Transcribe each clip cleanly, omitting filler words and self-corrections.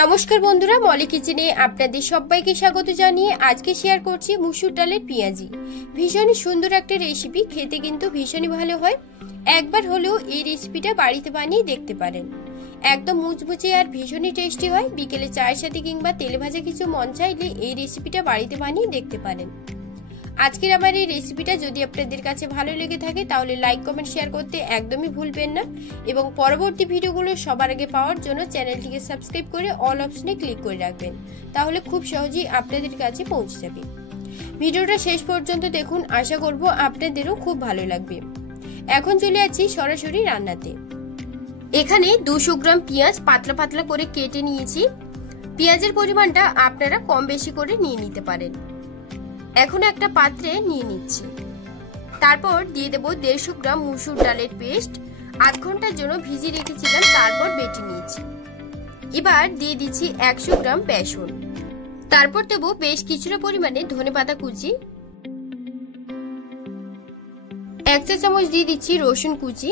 নমস্কার বন্ধুরা, মলি কিচেনে আপনাদের সবাইকে স্বাগত জানিয়ে আজকে শেয়ার করছি মুসুর ডালের পেঁয়াজি। ভীষণই সুন্দর একটা রেসিপি, খেতে কিন্তু ভীষণই ভালো হয়। একবার হলেও এই রেসিপিটা বাড়িতে বানিয়ে দেখতে পারেন। একদম মুচমুচে আর ভীষণই টেস্টি হয়। বিকেলে চায়ের সাথে কিংবা তেলে ভাজা কিছু মন চাইলে এই রেসিপিটা বাড়িতে বানিয়ে দেখতে পারেন। আজকের আমার এই রেসিপিটা যদি আপনাদের কাছে ভালো লেগে থাকে তাহলে লাইক কমেন্ট শেয়ার করতে একদমই ভুলবেন না, এবং পরবর্তী ভিডিওগুলো সবার আগে পাওয়ার জন্য চ্যানেলটিকে সাবস্ক্রাইব করে অল অপশনে ক্লিক করে রাখবেন, তাহলে খুব সহজেই আপনাদের কাছে পৌঁছে যাবে। ভিডিওটা শেষ পর্যন্ত দেখুন, আশা করব আপনাদেরও খুব ভালো লাগবে। এখন চলে যাচ্ছি সরাসরি রান্নাতে। এখানে 200 গ্রাম পেঁয়াজ পাতলা পাতলা করে কেটে নিয়েছি। পেঁয়াজের পরিমাণটা আপনারা কম বেশি করে নিয়ে নিতে পারেন। এখন একটা পাত্রে নিয়ে নিচ্ছি। তারপর দিয়ে দেব 150 গ্রাম মুসুর ডালের পেস্ট। আধ ঘন্টার জন্য ভিজিয়ে রেখেছিলাম, তারপর বেটে নিয়েছি। এবার দিয়ে দিচ্ছি 100 গ্রাম বেসন। তারপর দেব বেশ কিছুটা পরিমাণে ধনেপাতা কুচি। 1 চা চামচ দিয়ে দিচ্ছি রসুন কুচি।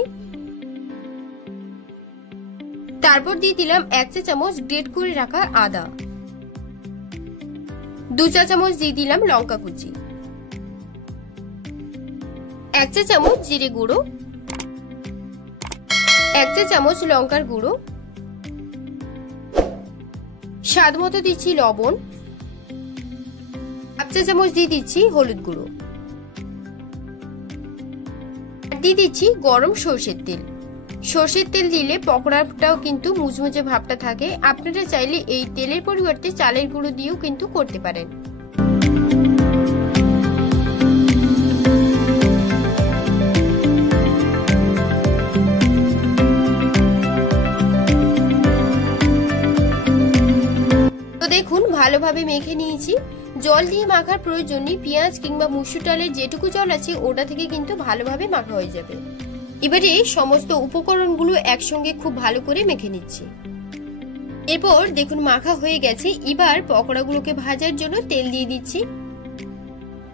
তারপর দিয়ে দিলাম 1 চা চামচ গ্রেট করে রাখা আদা। 2 চা চামচ দিয়ে দিলাম লঙ্কা কুচি। 1 চা চামচ জিরে গুঁড়ো। 1 চা চামচ লঙ্কার গুঁড়ো। স্বাদ মতো দিচ্ছি লবণ। 1 চা চামচ দিয়ে দিচ্ছি হলুদ গুঁড়ো। দিয়ে দিচ্ছি গরম সরষের তেল। সরষের তেল দিলে পকোড়াটাও কিন্তু মুচমুচে ভাবটা থাকে। আপনারা চাইলে এই তেলের পরিবর্তে চালের গুঁড়ো দিয়েও কিন্তু করতে পারেন। তো দেখুন, ভালোভাবে মেখে নিয়েছি। জল দিয়ে মাখার প্রয়োজন নেই। পেঁয়াজ কিংবা মুসুর ডালের যেটুকু জল আছে ওটা থেকে কিন্তু ভালোভাবে মাখা হয়ে যাবে। এবারে সমস্ত উপকরণগুলো একসঙ্গে খুব ভালো করে মেখে নিচ্ছি। এরপর দেখুন মাখা হয়ে গেছে। এবার পকোড়াগুলোকে ভাজার জন্য তেল দিয়ে দিচ্ছি।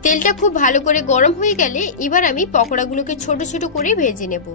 তেলটা খুব ভালো করে গরম হয়ে গেলে এবার আমি পকোড়াগুলোকে ছোট ছোট করে ভেজে নেব।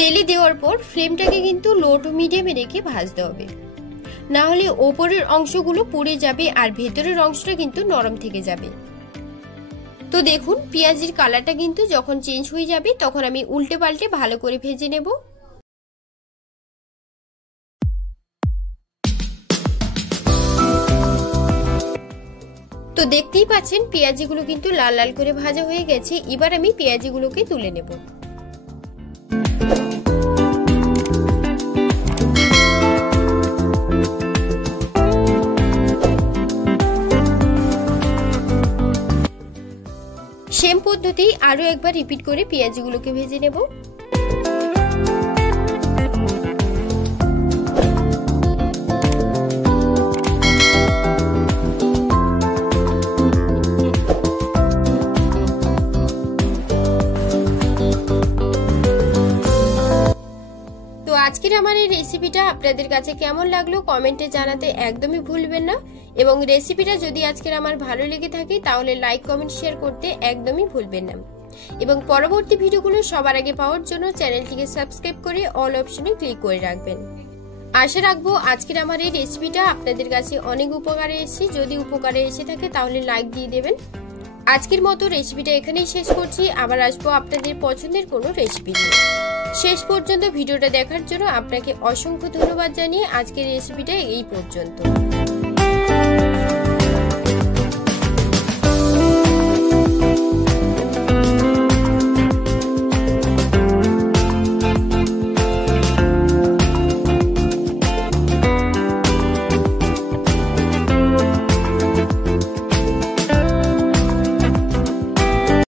তেলে দেওয়ার পর ফ্লেমটাকে কিন্তু লো টু মিডিয়ামে রেখে ভাজতে হবে, না হলে ওপরের অংশগুলো পুড়ে যাবে আর ভেতরের অংশটা কিন্তু নরম থেকে যাবে। তো দেখুন, পেঁয়াজের কালারটা কিন্তু যখন চেঞ্জ হয়ে যাবে তখন আমি উল্টে পাল্টে ভালো করে ভেজে নেব। তো দেখতেই পাচ্ছেন পেঁয়াজিগুলো কিন্তু লাল লাল করে ভাজা হয়ে গেছে। এবার আমি পেঁয়াজিগুলোকে তুলে নেব। সেম পদ্ধতি আরো একবার রিপিট করে পেঁয়াজগুলোকে ভেজে নেব। তো আজকের আমার এই রেসিপিটা আপনাদের কাছে কেমন লাগলো কমেন্টে জানাতে একদমই ভুলবেন না, এবং রেসিপিটা যদি আজকের আমার ভালো লেগে থাকে তাহলে লাইক কমেন্ট শেয়ার করতে একদমই ভুলবেন না, এবং পরবর্তী ভিডিওগুলো সবার আগে পাওয়ার জন্য চ্যানেলটিকে সাবস্ক্রাইব করে অল অপশনে ক্লিক করে রাখবেন। আশা রাখবো আজকের আমার এই রেসিপিটা আপনাদের কাছে অনেক উপকারে এসেছে। যদি উপকারে এসে থাকে তাহলে লাইক দিয়ে দেবেন। আজকের মতো রেসিপিটা এখানেই শেষ করছি। আবার আসবো আপনাদের পছন্দের কোনো রেসিপি নিয়ে। শেষ পর্যন্ত ভিডিওটা দেখার জন্য আপনাকে অসংখ্য ধন্যবাদ জানিয়ে আজকের রেসিপিটা এই পর্যন্ত।